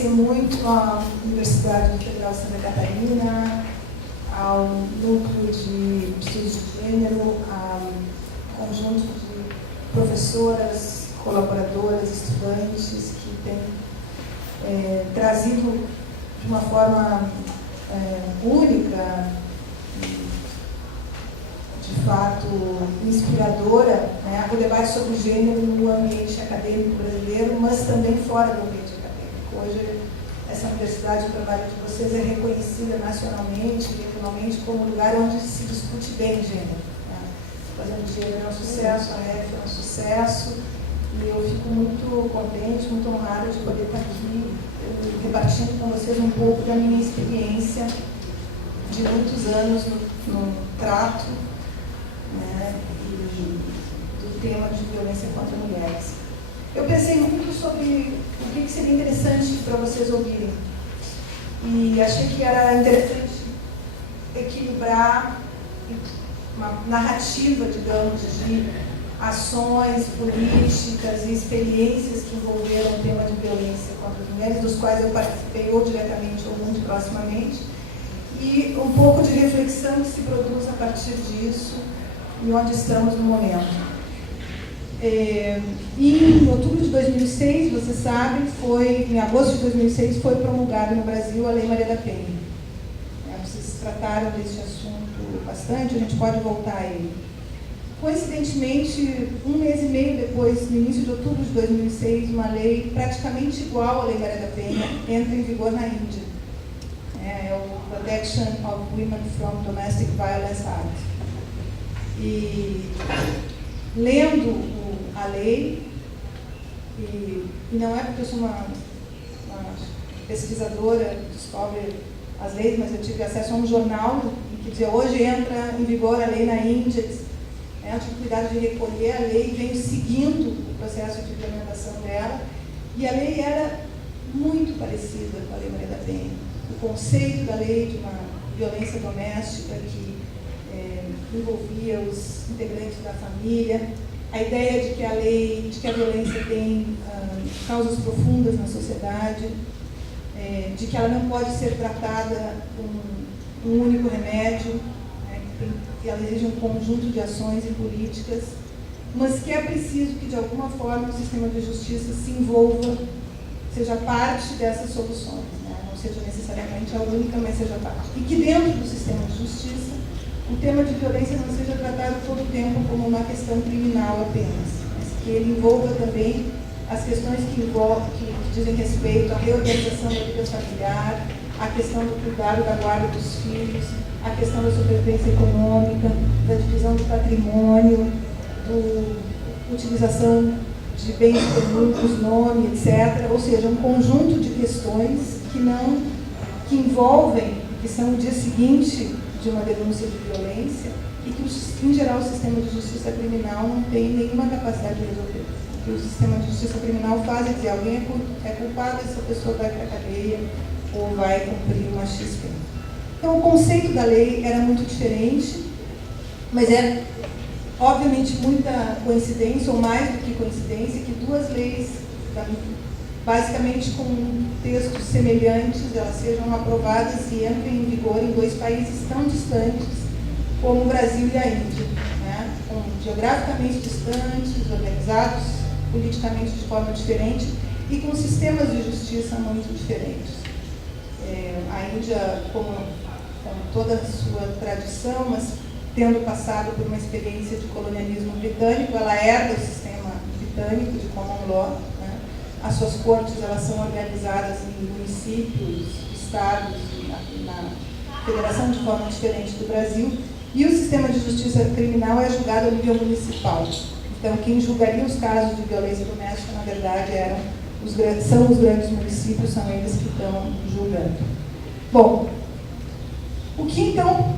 agradecer muito à Universidade Federal de Santa Catarina, ao Núcleo de Estudos de Gênero, ao conjunto de professoras, colaboradoras, estudantes que têm trazido de uma forma única, de fato inspiradora, né, o debate sobre gênero no ambiente acadêmico brasileiro, mas também fora do ambiente acadêmico. Hoje, essa universidade, o trabalho de vocês é reconhecida nacionalmente e regionalmente como um lugar onde se discute bem gênero. Né? Fazendo gênero é um sucesso, a RF é um sucesso, e eu fico muito contente, muito honrada de poder estar aqui repartindo com vocês um pouco da minha experiência de muitos anos no trato, né, e do tema de violência contra mulheres. Eu pensei muito sobre o que seria interessante para vocês ouvirem. E achei que era interessante equilibrar uma narrativa, digamos, de ações políticas e experiências que envolveram o tema de violência contra as mulheres, dos quais eu participei ou diretamente ou muito proximamente, e um pouco de reflexão que se produz a partir disso e onde estamos no momento. Em outubro de 2006, você sabe, em agosto de 2006, foi promulgada no Brasil a Lei Maria da Penha. Vocês trataram desse assunto bastante, a gente pode voltar a ele. Coincidentemente, um mês e meio depois, no início de outubro de 2006, uma lei praticamente igual à Lei Maria da Penha entra em vigor na Índia. É o Protection of Women from Domestic Violence Act. E lendo a lei, e não é porque eu sou uma pesquisadora que descobre as leis, mas eu tive acesso a um jornal que dizia hoje entra em vigor a lei na Índia. Eu tive cuidado de recolher a lei e venho seguindo o processo de implementação dela, e a lei era muito parecida com a Lei Maria da Penha. O conceito da lei de uma violência doméstica que envolvia os integrantes da família, a ideia de que a violência tem causas profundas na sociedade, de que ela não pode ser tratada com um único remédio, que ela exige um conjunto de ações e políticas, mas que é preciso que, de alguma forma, o sistema de justiça se envolva, seja parte dessas soluções, né? Não seja necessariamente a única, mas seja parte. E que dentro do sistema de justiça, o tema de violência não seja tratado todo o tempo como uma questão criminal apenas, mas que ele envolva também as questões que dizem respeito à reorganização da vida familiar, a questão do cuidado da guarda dos filhos, a questão da sobrevivência econômica, da divisão do patrimônio, da utilização de bens comuns, nome, etc. Ou seja, um conjunto de questões que envolvem, que são o dia seguinte de uma denúncia de violência e que, em geral, o sistema de justiça criminal não tem nenhuma capacidade de resolver. O que o sistema de justiça criminal faz é dizer alguém é culpado, essa pessoa vai para a cadeia ou vai cumprir uma X-pena. Então, o conceito da lei era muito diferente, mas é, obviamente, muita coincidência, ou mais do que coincidência, que duas leis, basicamente com textos semelhantes, elas sejam aprovadas e entrem em vigor em dois países tão distantes como o Brasil e a Índia, né? Geograficamente distantes, organizados politicamente de forma diferente e com sistemas de justiça muito diferentes. A Índia, com toda a sua tradição, mas tendo passado por uma experiência de colonialismo britânico, ela herda o sistema britânico de common law, né? As suas cortes elas são organizadas em municípios, estados, na federação de forma diferente do Brasil, e o sistema de justiça criminal é julgado a nível municipal. Então, quem julgaria os casos de violência doméstica, na verdade, são os grandes municípios, são eles que estão julgando. Bom, o que então,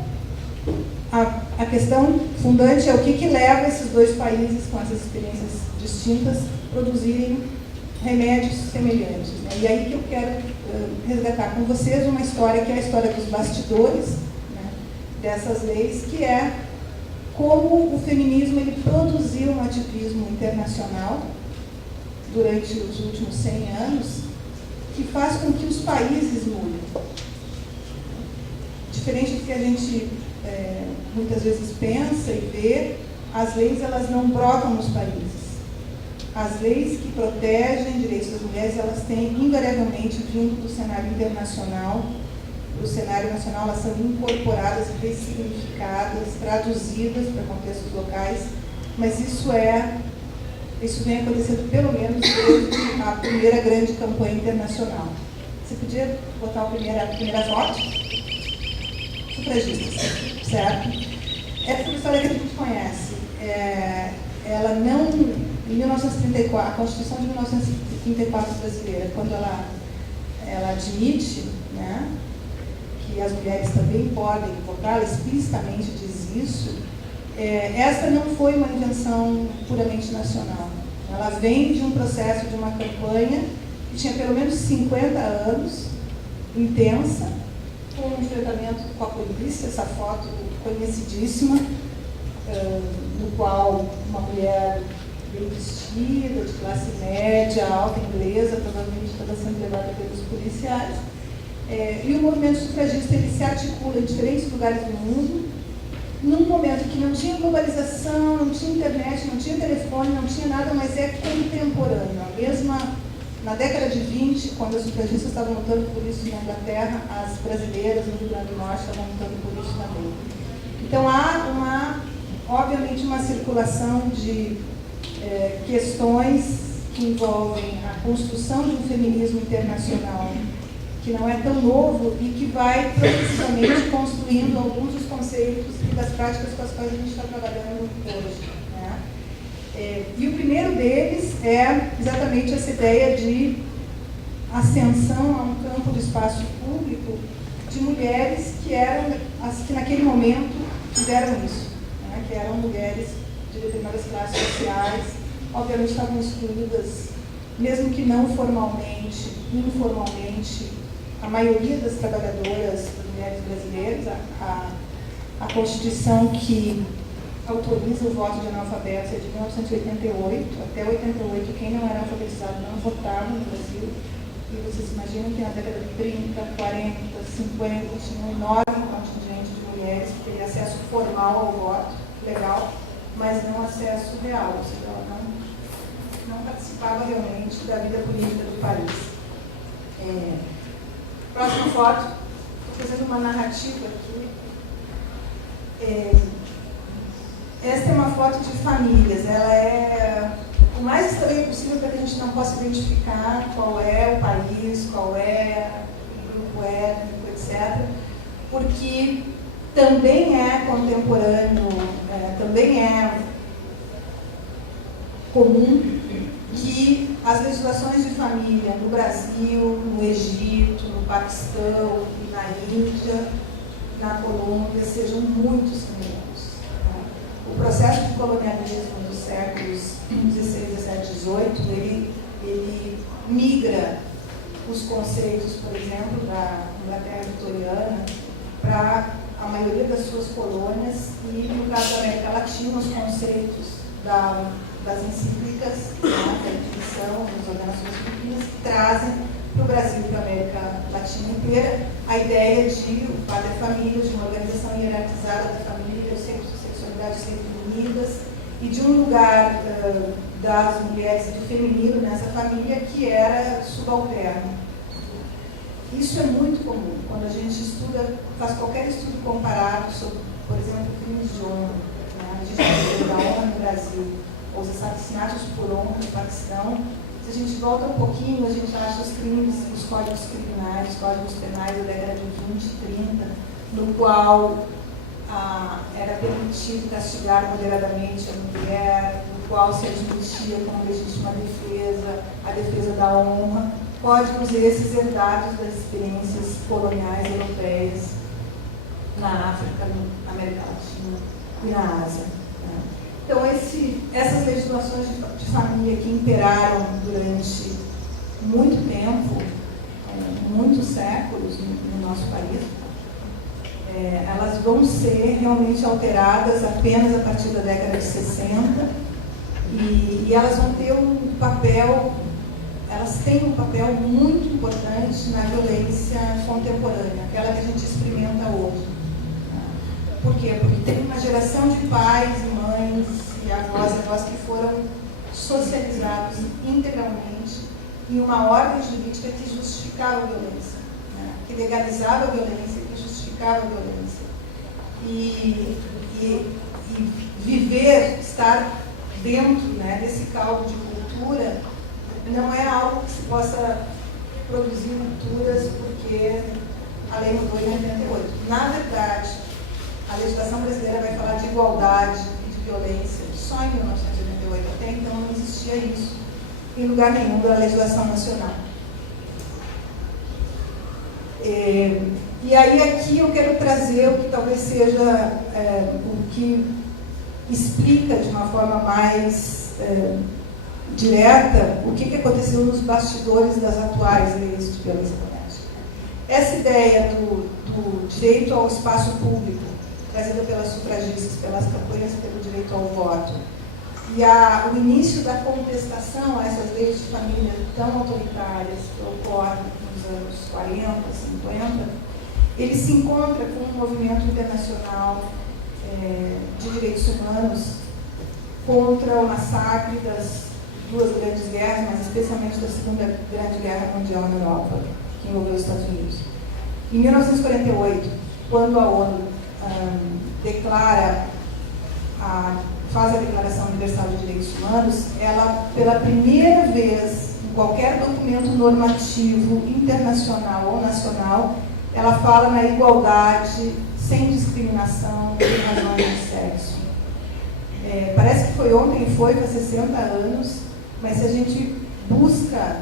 a questão fundante é o que leva esses dois países com essas experiências distintas a produzirem remédios semelhantes, né? E aí que eu quero resgatar com vocês uma história que é a história dos bastidores, né, dessas leis, que é como o feminismo ele produziu um ativismo internacional durante os últimos 100 anos que faz com que os países mudem. Diferente do que a gente muitas vezes pensa e vê, as leis elas não brotam nos países. As leis que protegem direitos das mulheres, elas têm invariavelmente vindo do cenário internacional. Do cenário nacional, elas são incorporadas, ressignificadas, traduzidas para contextos locais, mas isso vem acontecendo pelo menos desde a primeira grande campanha internacional. Você podia botar a primeira foto? Sufragistas, certo? Essa é uma história que a gente conhece. Ela não, em 1934, a Constituição de 1934 brasileira, quando ela admite, né, que as mulheres também podem votar, ela explicitamente diz isso. Essa não foi uma invenção puramente nacional. Ela vem de um processo, de uma campanha que tinha pelo menos 50 anos, intensa, com um enfrentamento com a polícia, essa foto conhecidíssima, no qual uma mulher bem vestida, de classe média, alta, inglesa, provavelmente estava sendo levada pelos policiais. E o movimento sufragista ele se articula em diferentes lugares do mundo, num momento que não tinha globalização, não tinha internet, não tinha telefone, não tinha nada, mas é contemporâneo. A mesma, na década de 20, quando as sufragistas estavam lutando por isso na Inglaterra, as brasileiras no Rio Grande do Norte estavam lutando por isso também. Então há obviamente uma circulação de questões que envolvem a construção de um feminismo internacional que não é tão novo e que vai progressivamente construindo alguns dos conceitos e das práticas com as quais a gente está trabalhando hoje, né? E o primeiro deles é exatamente essa ideia de ascensão a um campo do espaço público de mulheres que eram as que naquele momento fizeram isso, né? Que eram mulheres de determinadas classes sociais, obviamente estavam excluídas, mesmo que não formalmente, informalmente. A maioria das trabalhadoras, das mulheres brasileiras, a Constituição que autoriza o voto de analfabetos é de 1988. Até 88, quem não era alfabetizado não votava no Brasil. E vocês imaginam que na década de 30, 40, 50, tinha um enorme contingente de mulheres que teria acesso formal ao voto, legal, mas não acesso real, ou seja, ela não participava realmente da vida política do país. Próxima foto, estou fazendo uma narrativa aqui. Esta é uma foto de famílias, ela é o mais estranha possível para que a gente não possa identificar qual é o país, qual é o grupo étnico, etc. Porque também é contemporâneo, também é comum que as legislações de família no Brasil, no Egito, no Paquistão, na Índia, na Colômbia sejam muito semelhantes. Né? O processo de colonialismo dos séculos XVI, XVII, XVIII, ele migra os conceitos, por exemplo, da Inglaterra vitoriana para a maioria das suas colônias e, no caso da América Latina, os conceitos das encíclicas, da definição, das ordenações filipinas, que trazem para o Brasil e para a América Latina inteira a ideia de o padre família, de uma organização hierarquizada da família, sexualidades sempre unidas, e de um lugar das mulheres e do feminino nessa família que era subalterno. Isso é muito comum quando a gente estuda, faz qualquer estudo comparado sobre, por exemplo, crimes de honra, né? A gente da honra no Brasil, ou os assassinatos por honra no Paquistão. Se a gente volta um pouquinho, a gente acha os crimes, os códigos criminais, os códigos penais da década de 20, 30, no qual era permitido castigar moderadamente a mulher, no qual se admitia como legítima defesa, a defesa da honra, códigos esses herdados das experiências coloniais europeias na África, na América Latina e na Ásia. Né? Então, essas legislações de família que imperaram durante muito tempo, muitos séculos no nosso país, elas vão ser realmente alteradas apenas a partir da década de 60 e elas vão ter um papel, elas têm um papel muito importante na violência contemporânea, aquela que a gente experimenta hoje. Por quê? Porque tem uma geração de pais e mães e avós que foram socializados integralmente em uma ordem jurídica que justificava a violência, né? Que legalizava a violência, que justificava a violência. E viver, estar dentro, né, desse caldo de cultura, não é algo que se possa produzir culturas porque a lei mudou em 88. Na verdade, a legislação brasileira vai falar de igualdade e de violência só em 1988. Até então não existia isso em lugar nenhum da legislação nacional. E aí aqui eu quero trazer o que talvez seja o que explica de uma forma mais direta o que aconteceu nos bastidores das atuais leis de violência doméstica. Essa ideia do direito ao espaço público, trazida pelas sufragistas, pelas campanhas pelo direito ao voto, e o início da contestação a essas leis de família tão autoritárias que ocorrem nos anos 40, 50, ele se encontra com um movimento internacional de direitos humanos contra o massacre das duas grandes guerras, mas especialmente da Segunda Grande Guerra Mundial na Europa, que envolveu os Estados Unidos. Em 1948, quando a ONU faz a Declaração Universal de Direitos Humanos, ela, pela primeira vez, em qualquer documento normativo, internacional ou nacional, ela fala na igualdade, sem discriminação, por razões de sexo. Parece que foi ontem, faz 60 anos, mas se a gente busca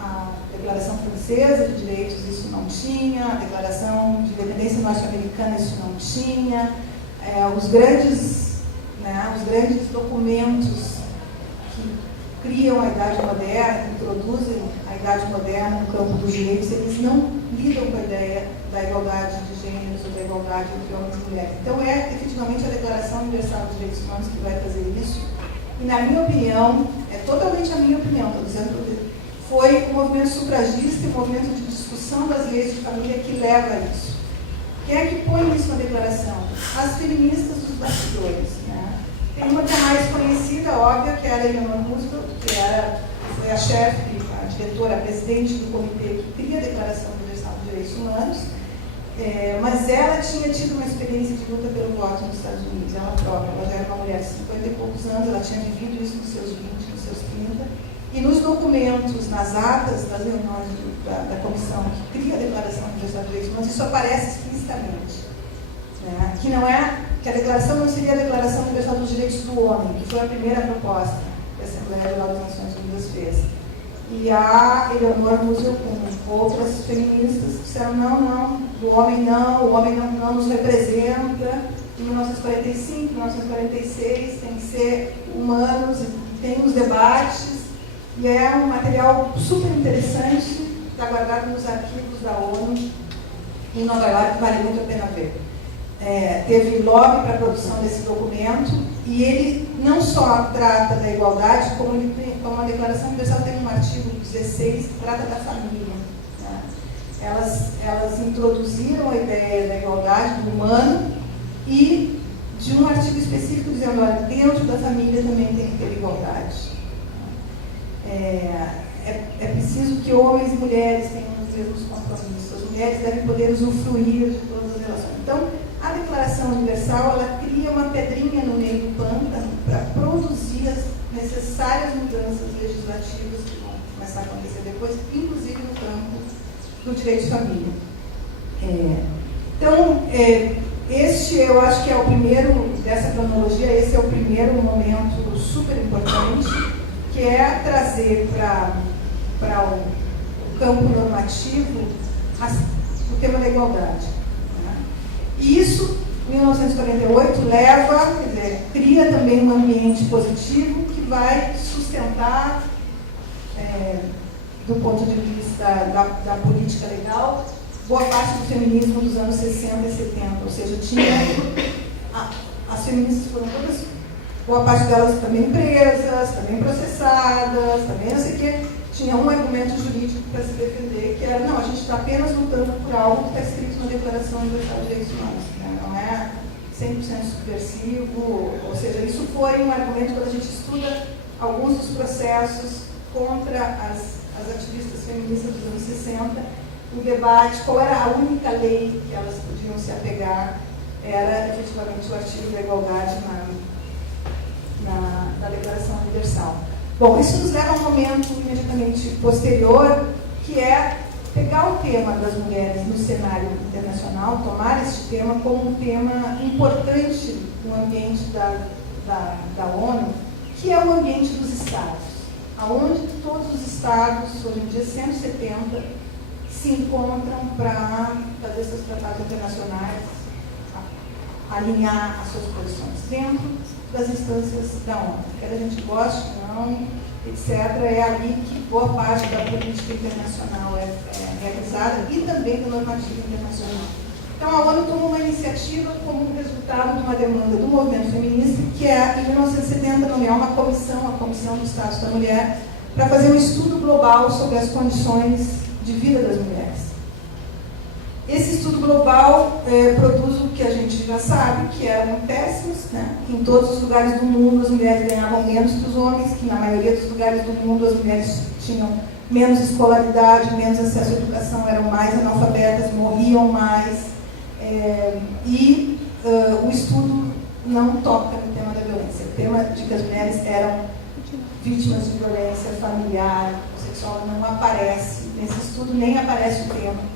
a Declaração Francesa de Direitos, isso não tinha, a Declaração de Independência Norte-Americana, isso não tinha, os grandes documentos que criam a Idade Moderna, que introduzem a Idade Moderna no campo dos direitos, eles não lidam com a ideia da igualdade de gêneros ou da igualdade entre homens e mulheres. Então efetivamente a Declaração Universal de Direitos Humanos que vai fazer isso. E na minha opinião, é totalmente a minha opinião, estou dizendo, foi o movimento sufragista e o movimento de discussão das leis de família que leva a isso. Quem é que põe isso na declaração? As feministas dos bastidores, né? Tem uma que é mais conhecida, óbvia, que era a Eleanor Roosevelt, que foi a chefe, a diretora, a presidente do comitê que cria a Declaração Universal de Direitos Humanos, mas ela tinha tido uma experiência de luta pelo voto nos Estados Unidos, ela própria. Ela já era uma mulher de 50 e poucos anos, ela tinha vivido isso nos seus 20, nos seus 30, e nos documentos, nas atas das reuniões da comissão que cria a Declaração Universal de Direitos Humanos, isso aparece explicitamente. Que a declaração não seria a Declaração Universal dos Direitos do Homem, que foi a primeira proposta que a Assembleia Geral das Nações Unidas fez. E a Eleanor Roosevelt, com outras feministas, disseram não, o homem não nos representa. Em 1945, 1946, tem que ser humanos, e tem os debates, e é um material super interessante, está guardado nos arquivos da ONU em Nova York, vale muito a pena ver. Teve lobby para a produção desse documento, e ele não só trata da igualdade, como a Declaração Universal tem um artigo 16 que trata da família. Né? Elas introduziram a ideia da igualdade do humano e de um artigo específico dizendo, olha, dentro da família também tem que ter igualdade. É preciso que homens e mulheres tenham os mesmos compromissos. As mulheres devem poder usufruir de todas as relações. Então, a Declaração Universal, ela cria uma pedrinha no meio do pântano para produzir as necessárias mudanças legislativas que vão começar a acontecer depois, inclusive no campo do direito de família. Então, este eu acho que é o primeiro, dessa cronologia, esse é o primeiro momento super importante, que é trazer para o campo normativo o tema da igualdade. Né? E isso, em 1948, cria também um ambiente positivo que vai sustentar, do ponto de vista da política legal, boa parte do feminismo dos anos 60 e 70. Ou seja, as feministas foram todas, boa parte delas também presas, também processadas, também não sei o quê. tinha um argumento jurídico para se defender, que era, não, a gente está apenas lutando por algo que está escrito na Declaração Universal de Direitos Humanos, né? Não é 100% subversivo, ou seja, isso foi um argumento quando a gente estuda alguns dos processos contra as ativistas feministas dos anos 60, o debate, qual era a única lei que elas podiam se apegar, era efetivamente o artigo da igualdade na Declaração Universal. Bom, isso nos leva a um momento imediatamente posterior, que é pegar o tema das mulheres no cenário internacional, tomar este tema como um tema importante no ambiente da ONU, que é o ambiente dos Estados, onde todos os Estados, hoje em dia 170, se encontram para fazer seus tratados internacionais, alinhar as suas posições dentro das instâncias da ONU. Quer a gente goste, não, etc., é ali que boa parte da política internacional é realizada e também da normativa internacional. Então, a ONU tomou uma iniciativa como resultado de uma demanda do movimento feminista, que é, em 1970, nomear uma comissão, a Comissão do Status da Mulher, para fazer um estudo global sobre as condições de vida das mulheres. Esse estudo global produz o que a gente já sabe, que eram péssimos, né? Que em todos os lugares do mundo as mulheres ganhavam menos que os homens, que na maioria dos lugares do mundo as mulheres tinham menos escolaridade, menos acesso à educação, eram mais analfabetas, morriam mais. O estudo não toca no tema da violência. O tema de que as mulheres eram vítimas de violência familiar, sexual, não aparece nesse estudo, nem aparece o tema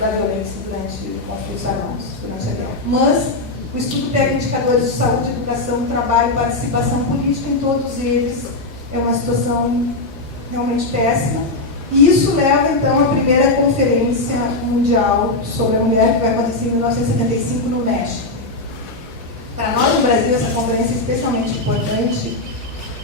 da violência durante conflitos armados, durante a guerra. Mas o estudo pega indicadores de saúde, educação, trabalho, participação política, em todos eles é uma situação realmente péssima. E isso leva, então, à primeira conferência mundial sobre a mulher, que vai acontecer em 1975 no México. Para nós, no Brasil, essa conferência é especialmente importante,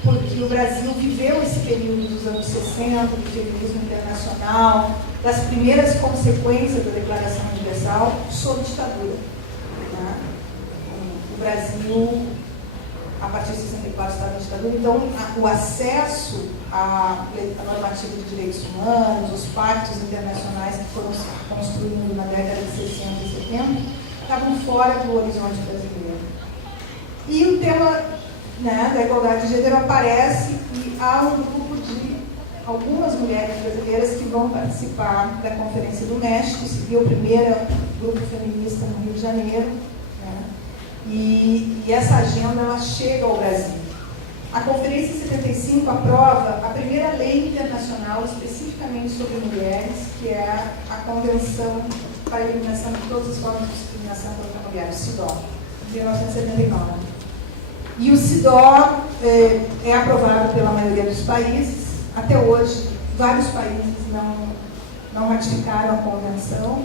porque o Brasil viveu esse período dos anos 60, do feminismo internacional, das primeiras consequências da Declaração Universal sob ditadura. Né? O Brasil, a partir de 64, estava em ditadura, então o acesso à normativa de direitos humanos, os pactos internacionais que foram se construindo na década de 60 e 70, estavam fora do horizonte brasileiro. E o tema, né, da igualdade de gênero aparece e há um grupo de algumas mulheres brasileiras que vão participar da Conferência do México, seria o primeiro grupo feminista no Rio de Janeiro, né? E essa agenda ela chega ao Brasil. A Conferência em 75 aprova a primeira lei internacional especificamente sobre mulheres, que é a Convenção para a Eliminação de Todas as Formas de Discriminação contra a Mulher, o CEDAW, de 1979. E o CEDAW é aprovado pela maioria dos países. Até hoje, vários países não ratificaram a convenção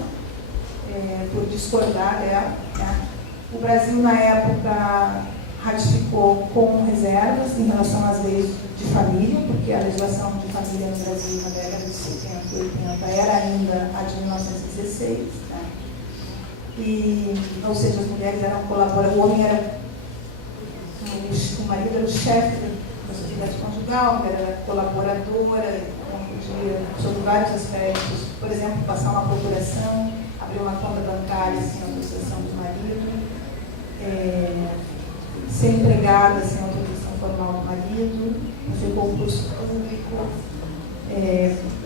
por discordar dela. Né? O Brasil, na época, ratificou com reservas em relação às leis de família, porque a legislação de família no Brasil, na década de 70 e 80, era ainda a de 1916. Né? Ou seja, as mulheres eram colaboradoras, o homem era... O marido era o chefe da sociedade conjugal, a mulher era colaboradora, não podia, sobre vários aspectos, por exemplo, passar uma procuração, abrir uma conta bancária sem autorização do marido, ser empregada sem autorização formal do marido, fazer concurso público.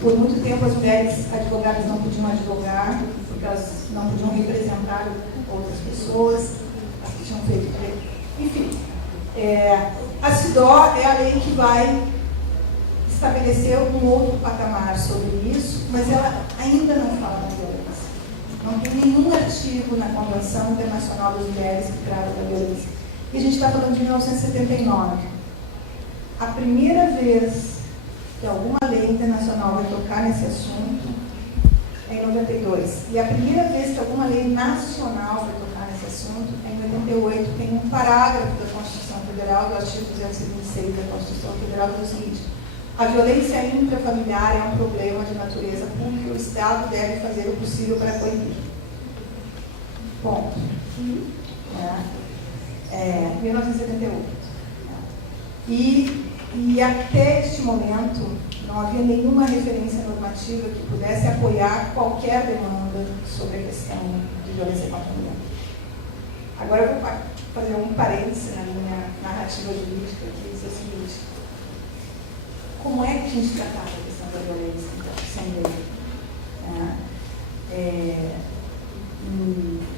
Por muito tempo as mulheres advogadas não podiam advogar, porque elas não podiam representar outras pessoas, as que tinham feito direito. Enfim. A CEDAW é a lei que vai estabelecer um outro patamar sobre isso, mas ela ainda não fala da violência. Não tem nenhum artigo na Convenção Internacional das Mulheres que trata da violência. E a gente está falando de 1979. A primeira vez que alguma lei internacional vai tocar nesse assunto é em 92. E a primeira vez que alguma lei nacional vai tocar nesse assunto é em 88. Tem um parágrafo da Constituição Federal, do artigo 226 da Constituição Federal, que diz o seguinte: a violência intrafamiliar é um problema de natureza pública e o Estado deve fazer o possível para coibir. Ponto. 1978. E até este momento, não havia nenhuma referência normativa que pudesse apoiar qualquer demanda sobre a questão de violência contra a mulher. Agora eu vou fazer um parêntese na minha narrativa jurídica, que diz o seguinte: como é que a gente tratava a questão da violência, então, sem lei?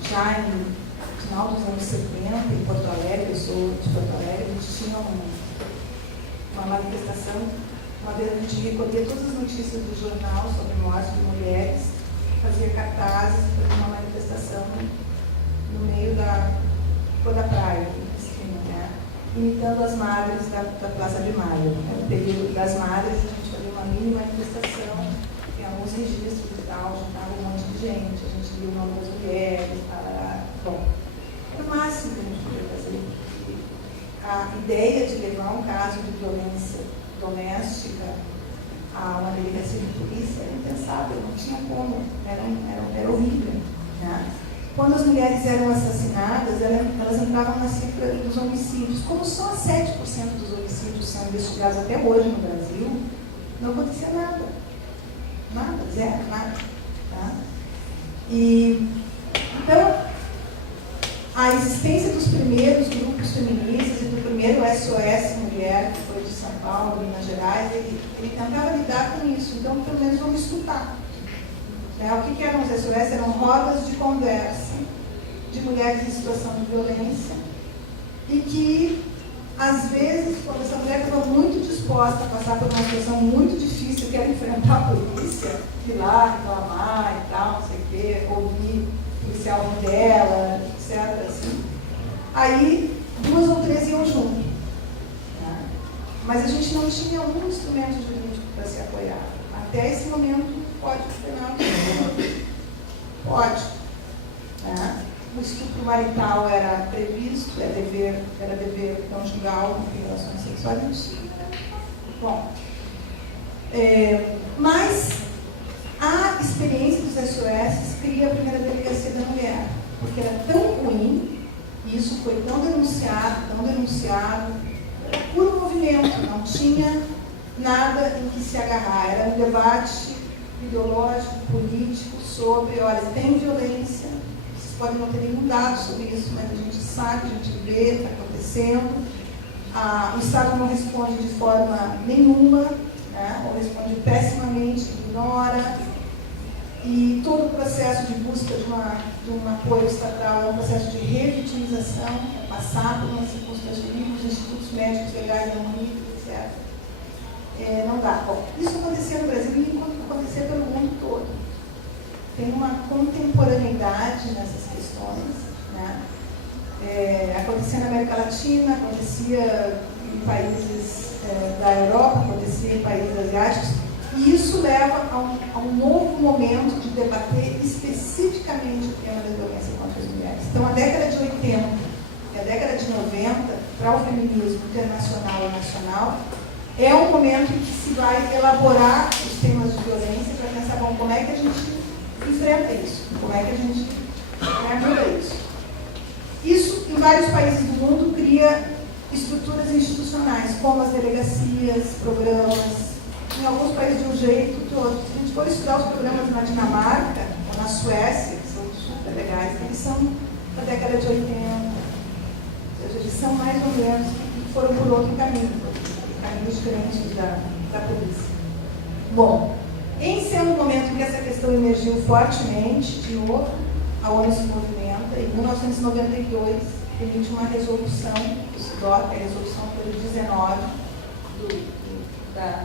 Já no final dos anos 70, em Porto Alegre, eu sou de Porto Alegre, a gente tinha uma manifestação, uma vez a gente recolhia todas as notícias do jornal sobre morte de mulheres, fazia cartazes, fazia uma manifestação no meio da praia, né? Imitando as madres da Praça de Maio. No período das madres, a gente fazia uma mini manifestação, tinha alguns registros e tal, juntava um monte de gente, a gente lia o nome das mulheres, bom, era o máximo que a gente podia fazer. A ideia de levar um caso de violência doméstica a uma delegacia de polícia era impensável, não tinha como, era horrível, né? Quando as mulheres eram assassinadas, elas entravam na cifra dos homicídios. Como só 7% dos homicídios são investigados até hoje no Brasil, não acontecia nada. Nada, zero, nada. Tá? Então, a existência dos primeiros grupos feministas e do primeiro SOS Mulher, que foi de São Paulo, Minas Gerais, ele tentava lidar com isso. Então, pelo menos vamos escutar. O que eram os SOS? Eram rodas de conversa de mulheres em situação de violência e que, às vezes, quando essa mulher estava muito disposta a passar por uma situação muito difícil, que era enfrentar a polícia, ir lá, reclamar e tal, não sei o quê, ouvir o policial dela, etc. Assim. Aí, 2 ou 3 iam junto. Né? Mas a gente não tinha um instrumento jurídico para se apoiar. Até esse momento, pode Penal pode. Né? O estupro marital era previsto, era dever conjugal em relações sexuais. Bom, mas a experiência dos SOS cria a primeira delegacia da mulher, porque era tão ruim, e isso foi tão denunciado, era puro movimento, não tinha nada em que se agarrar, era um debate ideológico, político, sobre, olha, tem violência, vocês podem não ter nenhum dado sobre isso, mas a gente sabe, a gente vê, está acontecendo, o Estado não responde de forma nenhuma, né, ou responde pessimamente, ignora, e todo o processo de busca de um apoio estatal é um processo de revitimização, é passar por uma circunstância jurídica, os institutos médicos legais não ricos, etc. Não dá. Bom, isso acontecia no Brasil e acontecia pelo mundo todo. Tem uma contemporaneidade nessas questões, né? Acontecia na América Latina, acontecia em países da Europa, acontecia em países asiáticos, e isso leva a um novo momento de debater especificamente o tema da violência contra as mulheres. Então, a década de 80 e a década de 90, para o feminismo internacional e nacional, é um momento em que se vai elaborar os temas de violência para pensar, bom, como é que a gente enfrenta isso? Como é que a gente muda isso? Isso, em vários países do mundo, cria estruturas institucionais, como as delegacias, programas, em alguns países de um jeito, de outro. Se a gente for estudar os programas na Dinamarca ou na Suécia, que são super legais, eles são da década de 80, ou seja, eles são mais ou menos, foram por outro caminho, caminhos diferentes da polícia. Bom, em sendo um momento em que essa questão emergiu fortemente, de novo, a ONU se movimenta, em 1992, emite uma resolução, que se dota, a resolução número 19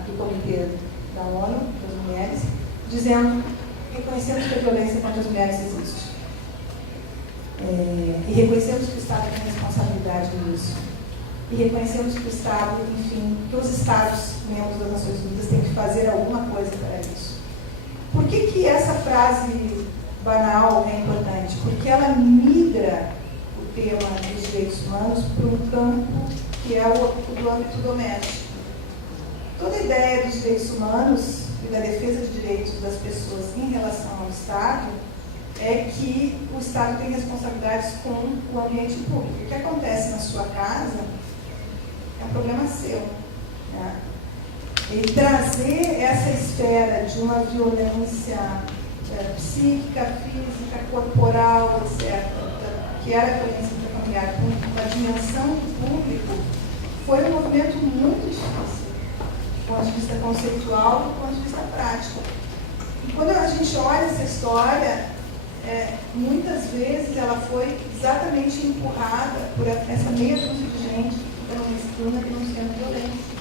do Comitê da ONU, das mulheres, dizendo, reconhecemos que a violência contra as mulheres existe. E reconhecemos que o Estado tem responsabilidade nisso. E reconhecemos que o Estado, enfim, que os Estados membros das Nações Unidas têm que fazer alguma coisa para isso. Por que essa frase banal é importante? Porque ela migra o tema dos direitos humanos para um campo que é o do âmbito doméstico. Toda a ideia dos direitos humanos e da defesa de direitos das pessoas em relação ao Estado é que o Estado tem responsabilidades com o ambiente público. O que acontece na sua casa é um problema seu. Né? E trazer essa esfera de uma violência psíquica, física, corporal, etc., que era a violência intrafamiliar, com a dimensão do público, foi um movimento muito difícil, do ponto de vista conceitual e do ponto de vista prático. E quando a gente olha essa história, muitas vezes ela foi exatamente empurrada por essa meia dúzia de gente que está numa esquina denunciando violência.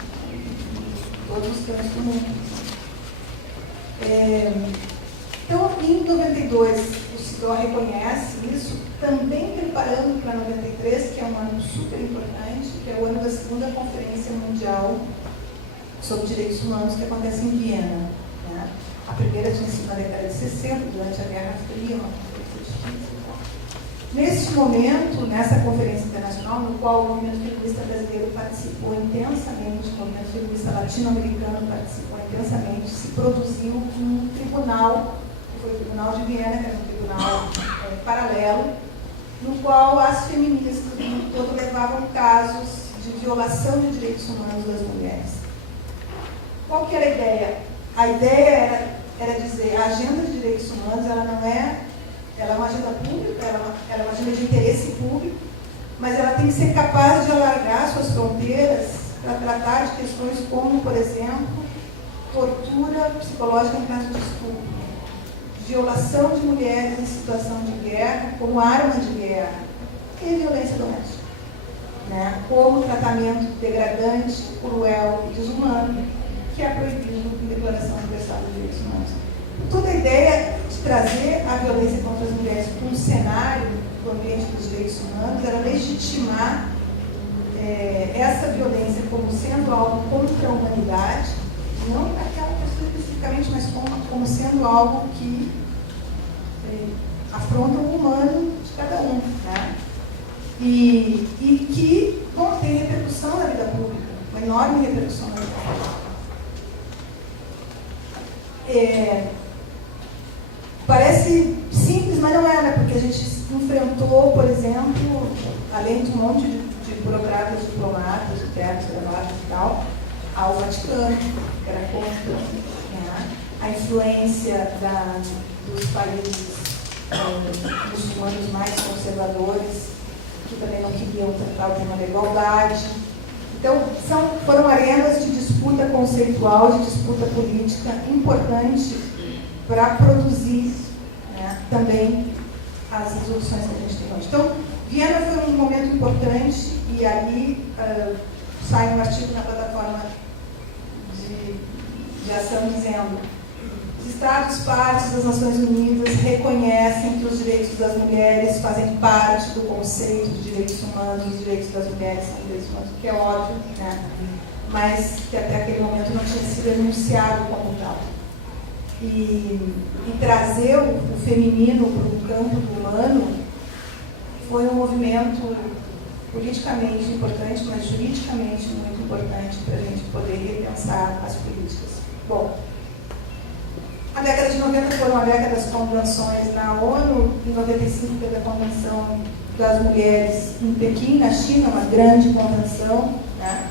Todos os campos do mundo. Então, em 92, o CIDO reconhece isso, também preparando para 93, que é um ano super importante, que é o ano da segunda Conferência Mundial sobre Direitos Humanos, que acontece em Viena. Né? A primeira tinha sido na década de 60, durante a Guerra Fria, uma conferência difícil. Nesse momento, nessa conferência internacional, no qual o movimento feminista brasileiro participou intensamente, o movimento feminista latino-americano participou intensamente, se produziu um tribunal, que foi o Tribunal de Viena, que era um tribunal paralelo, no qual as feministas do mundo todo levavam casos de violação de direitos humanos das mulheres. Qual que era a ideia? A ideia era dizer, a agenda de direitos humanos, ela é uma agenda pública, ela é uma agenda de interesse público, mas ela tem que ser capaz de alargar suas fronteiras para tratar de questões como, por exemplo, tortura psicológica em caso de estupro, violação de mulheres em situação de guerra como arma de guerra e violência doméstica, né? Como tratamento degradante, cruel e desumano, que é proibido em Declaração Universal dos Direitos Humanos. Toda a ideia de trazer a violência contra as mulheres para um cenário do ambiente dos direitos humanos era legitimar essa violência como sendo algo contra a humanidade, não aquela pessoa especificamente, mas como sendo algo que afronta o humano de cada um. Né? E que vão ter repercussão na vida pública, uma enorme repercussão na vida pública. Parece simples, mas não é, né? Porque a gente enfrentou, por exemplo, além de um monte de burocratas, diplomatas, internos, gravatas e tal, ao Vaticano, que era contra, né? A influência dos países muçulmanos mais conservadores, que também não queriam tratar o tema da igualdade. Então, foram arenas de disputa conceitual, de disputa política importante para produzir, né, também as resoluções que a gente tem hoje. Então, Viena foi um momento importante e ali sai um artigo na plataforma de ação dizendo: os Estados partes das Nações Unidas reconhecem que os direitos das mulheres fazem parte do conceito de direitos humanos, os direitos das mulheres são direitos humanos, que é óbvio, né? Mas que até aquele momento não tinha sido enunciado como tal. E trazer o feminino para o campo do humano foi um movimento politicamente importante, mas juridicamente muito importante para a gente poder repensar as políticas. Bom, a década de 90 foi uma década das convenções na ONU. Em 95 teve a Convenção das Mulheres em Pequim, na China, uma grande convenção, né,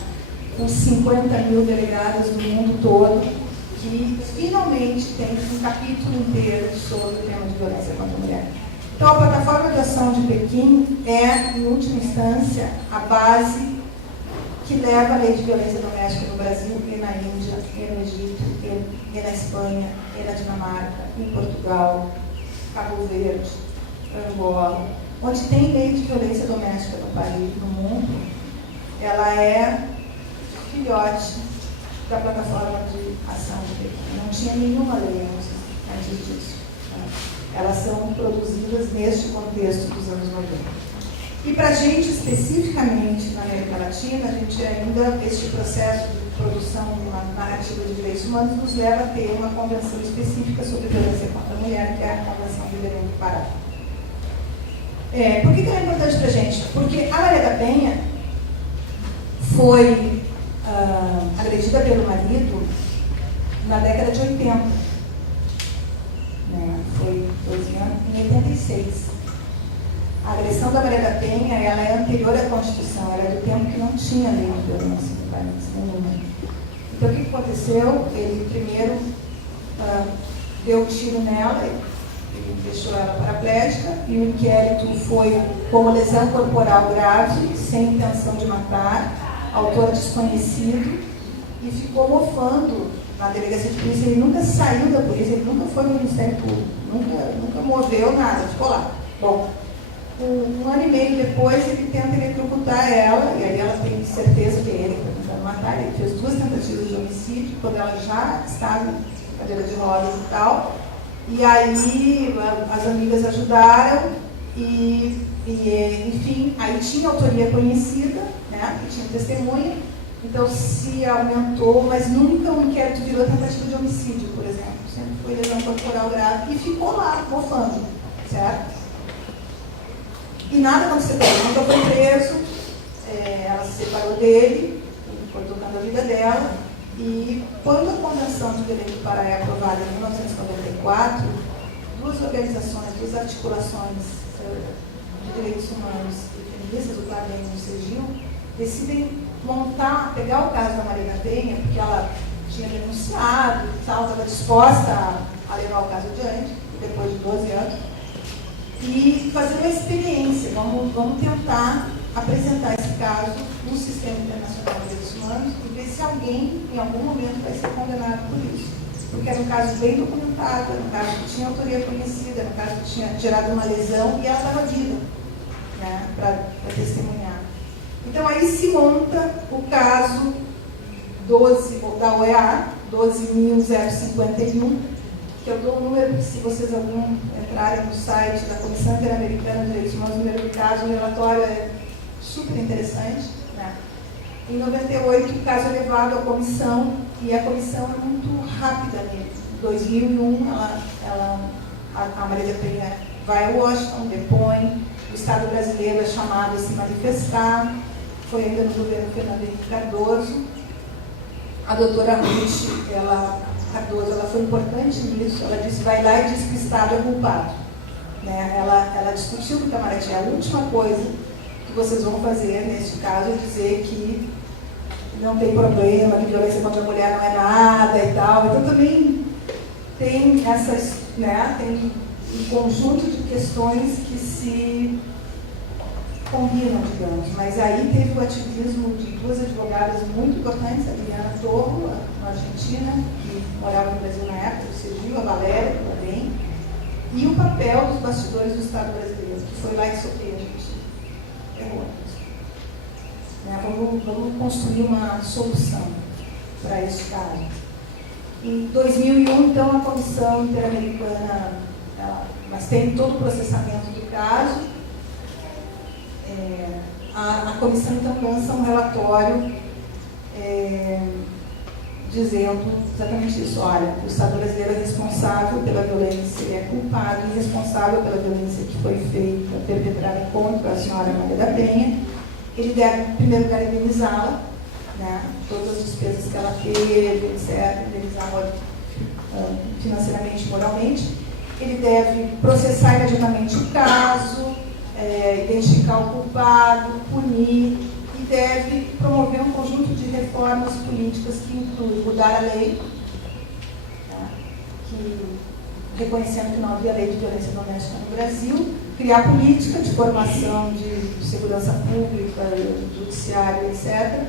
com 50 mil delegadas do mundo todo, que finalmente tem um capítulo inteiro sobre o tema de violência contra a mulher. Então, a plataforma de ação de Pequim é, em última instância, a base que leva a lei de violência doméstica no Brasil e na Índia, e no Egito, e na Espanha, e na Dinamarca, em Portugal, Cabo Verde, Angola, onde tem lei de violência doméstica no país, no mundo. Ela é filhote da plataforma de ação de Pequim. Não tinha nenhuma lei antes disso. Né? Elas são produzidas neste contexto dos anos 90. E para a gente, especificamente na América Latina, a gente ainda, este processo de produção de uma narrativa de direitos humanos nos leva a ter uma convenção específica sobre violência contra a mulher, que é a Convenção de Belém do Pará. Por que ela é importante para a gente? Porque a Maria da Penha foi agredida pelo marido na década de 80. Né? Foi 12 anos, em 86. A agressão da Maria da Penha, ela é anterior à Constituição, ela é do tempo que não tinha lei de violência no país, nenhuma. Então, o que aconteceu? Ele primeiro deu um tiro nela, ele deixou ela paraplégica, e o inquérito foi como lesão corporal grave, sem intenção de matar, autor desconhecido, e ficou mofando na delegacia de polícia. Ele nunca saiu da polícia, ele nunca foi no Ministério Público, nunca moveu nada, ficou lá. Bom, um ano e meio depois, ele tenta eletrocutar ela, e aí ela tem certeza que é ele que está tentando matar. Ele fez 2 tentativas de homicídio, quando ela já estava em cadeira de rodas e tal. E aí as amigas ajudaram, enfim, aí tinha autoria conhecida, né, tinha testemunha, então se aumentou, mas nunca o inquérito virou tentativa de homicídio, por exemplo. Sempre foi lesão corporal grave e ficou lá, mofando, certo? E nada aconteceu com ele, nunca foi preso, ela se separou dele, foi tocando a vida dela, e quando a Convenção de Belém do Pará é aprovada em 1994, 2 organizações, 2 articulações de direitos humanos e feministas, o CLABEM e o CEGIL, decidem pegar o caso da Maria da Penha, porque ela tinha denunciado e tal, estava disposta a levar o caso adiante, depois de 12 anos, e fazer uma experiência. Vamos tentar apresentar esse caso no Sistema Internacional de Direitos Humanos e ver se alguém, em algum momento, vai ser condenado por isso. Porque era um caso bem documentado, era um caso que tinha autoria conhecida, era um caso que tinha gerado uma lesão e ela estava viva, né, para testemunhar. Então, aí se monta o caso 12, da OEA, 12.051, que eu dou um número, que se vocês algum entrarem no site da Comissão Interamericana de Direitos Humanos, o número do caso, o relatório é super interessante, né? Em 98, o caso é levado à comissão, e a comissão é muito rápida nele. Em 2001, a Maria da Penha vai a Washington, depõe, o Estado brasileiro é chamado a se manifestar, foi ainda no governo Fernando Henrique Cardoso. A doutora Ruth Cardoso, ela foi importante nisso, ela disse, vai lá e diz que o Estado é culpado. Né? Ela discutiu com o Itamaraty, a última coisa que vocês vão fazer neste caso é dizer que não tem problema, que violência contra a mulher não é nada e tal. Então também tem essas, né, tem um conjunto de questões que se combinam, digamos. Mas aí teve o ativismo de 2 advogadas muito importantes, a Liliana Torro, na Argentina, que morava no Brasil na época, o CEGIL, a Valéria também, e o papel dos bastidores do Estado brasileiro, que foi lá e soqueia a gente. Vamos construir uma solução para este caso. Em 2001, então, a Comissão Interamericana, mas tem todo o processamento do caso, a comissão, então, lança um relatório dizendo exatamente isso. Olha, o Estado brasileiro é responsável pela violência, ele é culpado e responsável pela violência que foi feita, perpetrada contra a senhora Maria da Penha. Ele deve, em primeiro lugar, indenizá-la, né, todas as despesas que ela teve, etc., indenizá-la financeiramente e moralmente. Ele deve processar imediatamente o caso, identificar o culpado, punir, e deve promover um conjunto de reformas políticas que incluem mudar a lei, tá, reconhecendo que não havia lei de violência doméstica no Brasil, criar política de formação de segurança pública, judiciária, etc.,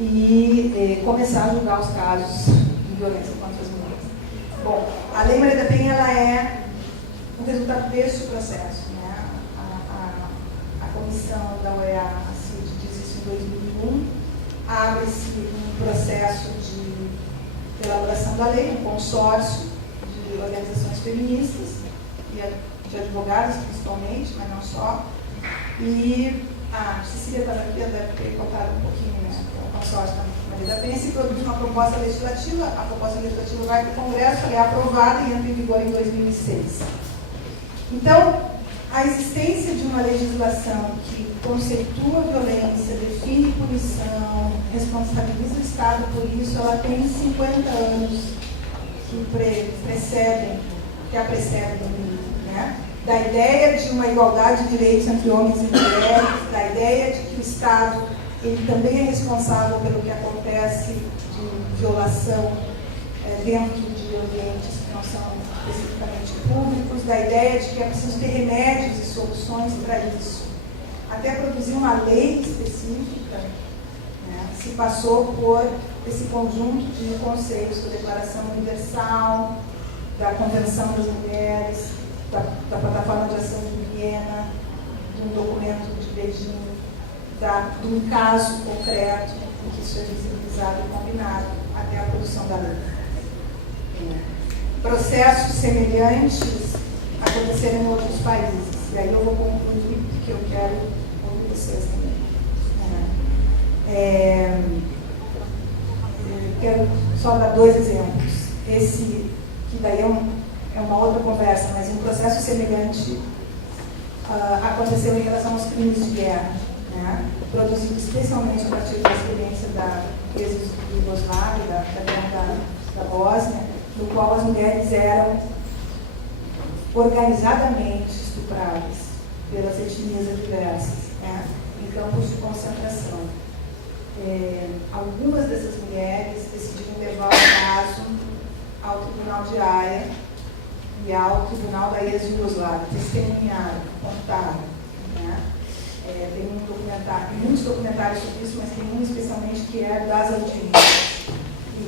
e começar a julgar os casos de violência contra as mulheres. Bom, a Lei Maria da Penha, ela é o resultado deste processo, né? A comissão da OEA, a CID, diz isso em 2001, abre-se um processo de elaboração da lei, um consórcio de organizações feministas e de advogados, principalmente, mas não só. E a Cecília estava aqui, deve ter contado um pouquinho, né, o consórcio da Maria da Penha, se produz uma proposta legislativa, a proposta legislativa vai para o Congresso, ela é aprovada e entra em vigor em 2006. Então, a existência de uma legislação que conceitua a violência, define punição, responsabiliza o Estado por isso, ela tem 50 anos que precedem, que a precedem, né? Da ideia de uma igualdade de direitos entre homens e mulheres, da ideia de que o Estado ele também é responsável pelo que acontece de de violação dentro de ambientes que não são especificamente públicos, da ideia de que é preciso ter remédios e soluções para isso. Até produzir uma lei específica, né, se passou por esse conjunto de conceitos da Declaração Universal, da Convenção das Mulheres, da Plataforma de Ação de Viena, de um documento de Beijing, de um caso concreto em que isso é visibilizado e combinado até a produção da lei. Processos semelhantes aconteceram em outros países. E aí eu vou concluir, porque eu quero ouvir vocês também. Quero só dar 2 exemplos. Esse, que daí é uma outra conversa, mas um processo semelhante aconteceu em relação aos crimes de guerra, né? Produzido especialmente a partir da experiência da ex-Yugoslávia, da guerra da Bósnia, no qual as mulheres eram organizadamente estupradas pelas etnias adversas, né, em campos de concentração. Algumas dessas mulheres decidiram levar o caso ao Tribunal de Haia e ao Tribunal da ex-Yugoslávia, testemunharam, contaram. Né? Tem muitos documentários sobre isso, mas tem um especialmente que é das audiências.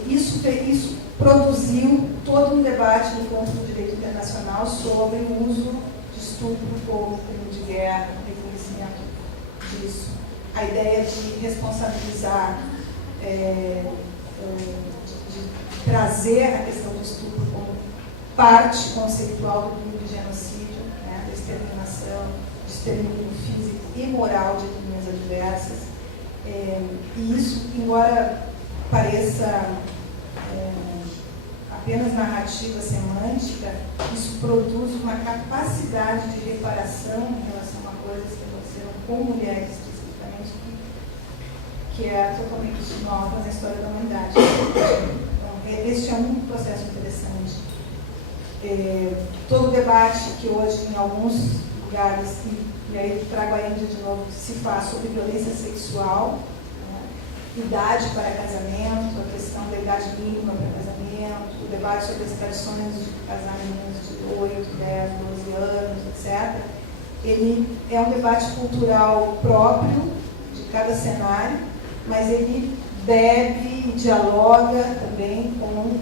E isso produziu todo um debate no campo do direito internacional sobre o uso de estupro como crime de guerra, o reconhecimento disso. A ideia de responsabilizar, de trazer a questão do estupro como parte conceitual do crime de genocídio, né, da exterminação, de extermínio físico e moral de etnias adversas. E isso, embora pareça apenas narrativa semântica, isso produz uma capacidade de reparação em relação a coisas que aconteceram com mulheres especificamente, que é totalmente nova na história da humanidade. Então, este é um processo interessante. Todo o debate que hoje em alguns lugares, e aí trago a Índia de novo, se faz sobre violência sexual, idade para casamento, a questão da idade mínima para casamento, o debate sobre as tradições de casamentos de 8, 10, 12 anos, etc. Ele é um debate cultural próprio de cada cenário, mas ele bebe e dialoga também com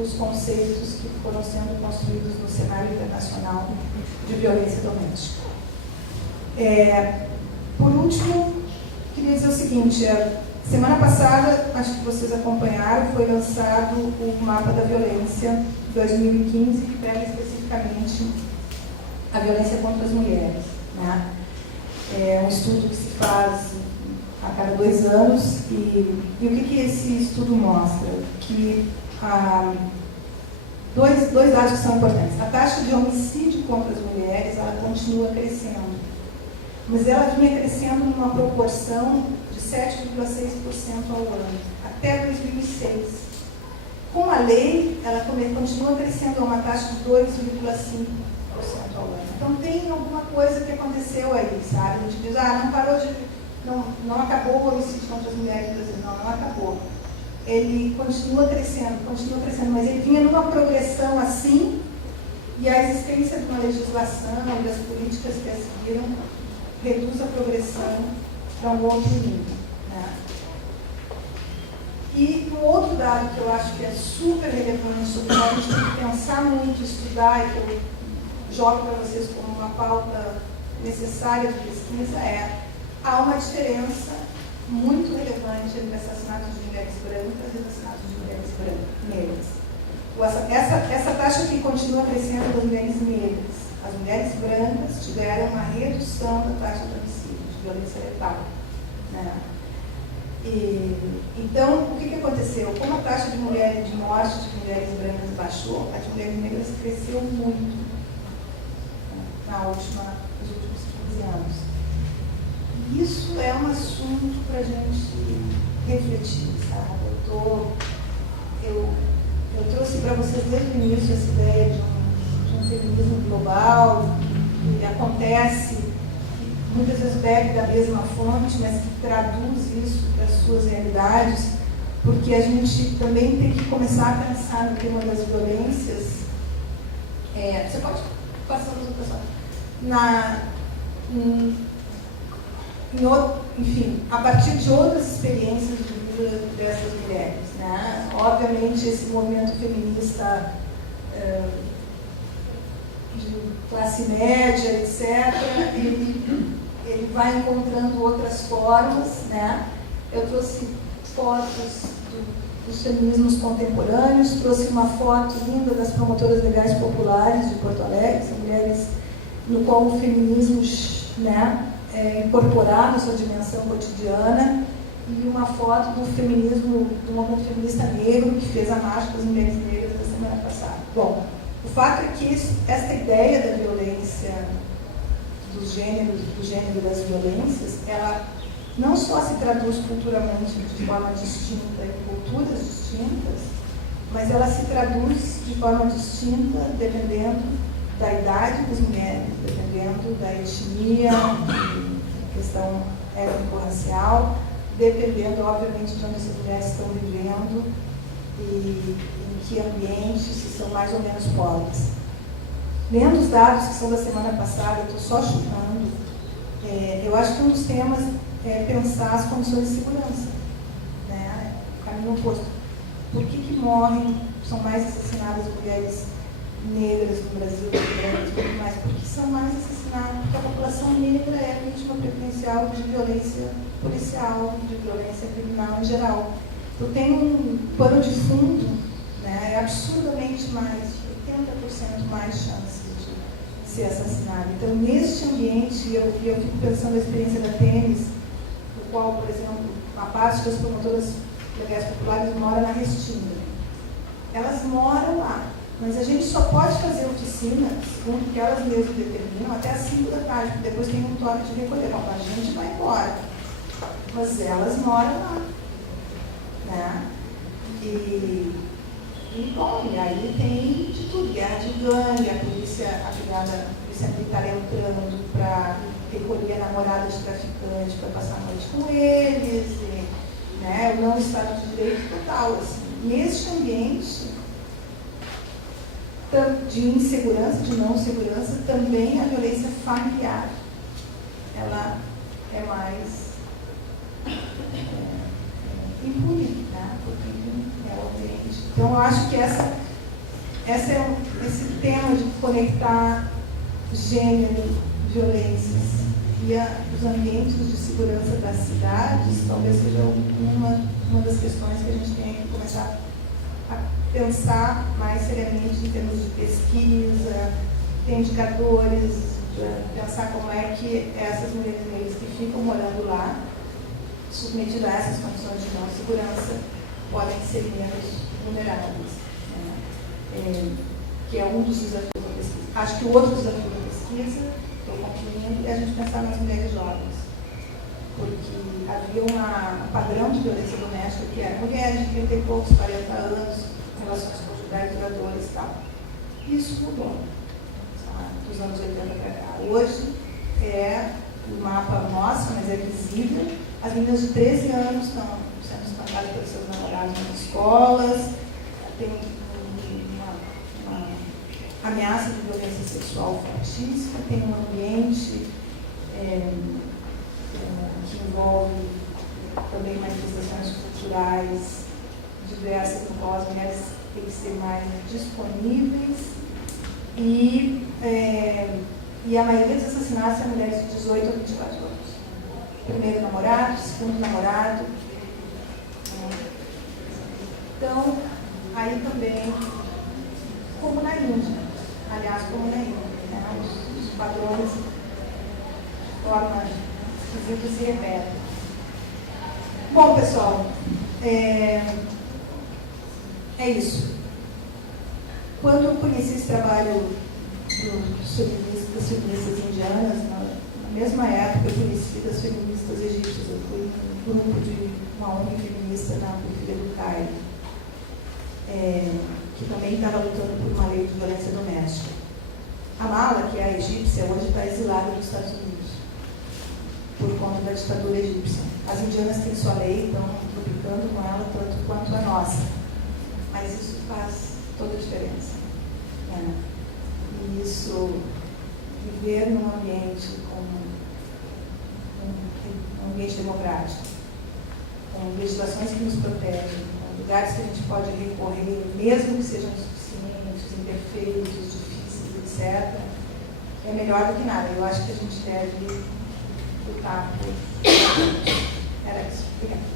os conceitos que foram sendo construídos no cenário internacional de violência doméstica. Por último, queria dizer o seguinte, semana passada, acho que vocês acompanharam, foi lançado o Mapa da Violência 2015, que pega especificamente a violência contra as mulheres. Né? É um estudo que se faz a cada 2 anos, e o que esse estudo mostra? Que dois dados que são importantes. A taxa de homicídio contra as mulheres, ela continua crescendo, mas ela vinha crescendo numa proporção de 7,6% ao ano, até 2006. Com a lei, ela continua crescendo a uma taxa de 2,5% ao ano. Então tem alguma coisa que aconteceu aí, sabe? A gente diz, não parou de... Não acabou o homicídio contra as mulheres no Brasil. Não acabou. Ele continua crescendo, mas ele vinha numa progressão assim, e a existência de uma legislação e das políticas que a seguiram reduz a progressão para um outro nível. Né? E um outro dado que eu acho que é super relevante, sobre o qual a gente tem que pensar muito, estudar, e que eu jogo para vocês como uma pauta necessária de pesquisa, há uma diferença muito relevante entre assassinatos de mulheres brancas e assassinatos de mulheres negras. Essa taxa que continua crescendo das mulheres negras. As mulheres brancas tiveram uma redução da taxa de homicídio, de violência letal. Né? Então, o que aconteceu? Como a taxa de morte de mulheres brancas baixou, a de mulheres negras cresceu muito nos últimos 15 anos. Isso é um assunto para a gente refletir, sabe? Eu trouxe para vocês desde o início essa ideia de um feminismo global, que acontece, que muitas vezes bebe da mesma fonte, mas que traduz isso para as suas realidades, porque a gente também tem que começar a pensar no tema das violências. Você pode passar para outra pessoa? Enfim, a partir de outras experiências de vida dessas mulheres, né? Obviamente, esse movimento feminista de classe média, etc., ele vai encontrando outras formas, né? Eu trouxe fotos dos feminismos contemporâneos, trouxe uma foto linda das promotoras legais populares de Porto Alegre, são mulheres no qual o feminismo, né, incorporado a sua dimensão cotidiana, e uma foto do feminismo, do movimento feminista negro, que fez a marcha das mulheres negras da semana passada. Bom, o fato é que essa ideia da violência, do gênero das violências, ela não só se traduz culturalmente de forma distinta em culturas distintas, mas ela se traduz de forma distinta dependendo da idade das mulheres, dependendo da etnia, questão étnico-racial, dependendo, obviamente, de onde essas mulheres estão vivendo e em que ambiente, se são mais ou menos pobres. Lendo os dados que são da semana passada, eu estou só chutando, eu acho que um dos temas é pensar as condições de segurança, né? O caminho oposto. Por que morrem, são mais assassinadas mulheres negras no Brasil, muito mais? Porque são mais assassinadas, porque a população negra é a vítima preferencial de violência policial, de violência criminal em geral. Eu tenho um pano de fundo, né? É absurdamente mais, 80% mais chance de ser assassinado. Então, neste ambiente, eu fico pensando na experiência da Tênis, no qual, por exemplo, a parte das promotoras legais populares mora na Restinga. Elas moram lá, mas a gente só pode fazer oficina, segundo o que elas mesmas determinam, até às 5 da tarde, porque depois tem um toque de recolher. Bom, a gente vai embora, mas elas moram lá, né? Bom, e aí tem de tudo, guerra de gangue, a polícia militar entrando para recolher a namorada de traficante para passar a noite com eles, né, o não Estado de Direito total. Assim. Neste ambiente de insegurança, de não segurança, também a violência familiar, ela é mais impune, né, porque é o ambiente. Então, eu acho que esse tema de conectar gênero, violências e os ambientes de segurança das cidades, talvez seja uma das questões que a gente tem que começar a pensar mais seriamente em termos de pesquisa, tem indicadores, pensar como é que essas mulheres negras que ficam morando lá, submetidas a essas condições de não segurança, podem ser menos vulneráveis, né? Que é um dos desafios da pesquisa. Acho que o outro desafio da pesquisa, estou concluindo, é a gente pensar nas mulheres jovens, porque havia um padrão de violência doméstica que era mulheres de 30 e poucos, 40 anos, relações conjugais duradouras e tal. Isso mudou, dos anos 80 para cá. Hoje é o mapa nosso, mas é visível. As meninas de 13 anos estão sendo espancadas pelos seus namorados nas escolas, tem uma ameaça de violência sexual fortíssima, tem um ambiente que envolve também manifestações culturais diversas, no qual as mulheres têm que ser mais disponíveis e a maioria dos assassinatos são mulheres de 18 a 24 anos. Primeiro namorado, segundo namorado. Então, aí também, como na Índia, aliás, como na Índia, né? Os padrões de forma esquisita se repetem. Bom, pessoal, é isso. Quando eu conheci esse trabalho das feministas indianas, na mesma época eu conheci das feministas egípcias, eu fui um grupo de uma ONG feminista na periferia do Cairo, que também estava lutando por uma lei de violência doméstica. A Mala, que é a egípcia, hoje está exilada nos Estados Unidos, por conta da ditadura egípcia. As indianas têm sua lei, então, tropicana, brincando com ela tanto quanto a nossa. Mas isso faz toda a diferença. Né? E isso, viver num ambiente um ambiente democrático, com legislações que nos protegem, com lugares que a gente pode recorrer, mesmo que sejam insuficientes, imperfeitos, difíceis, etc., é melhor do que nada. Eu acho que a gente deve lutar por. Era isso. Obrigada.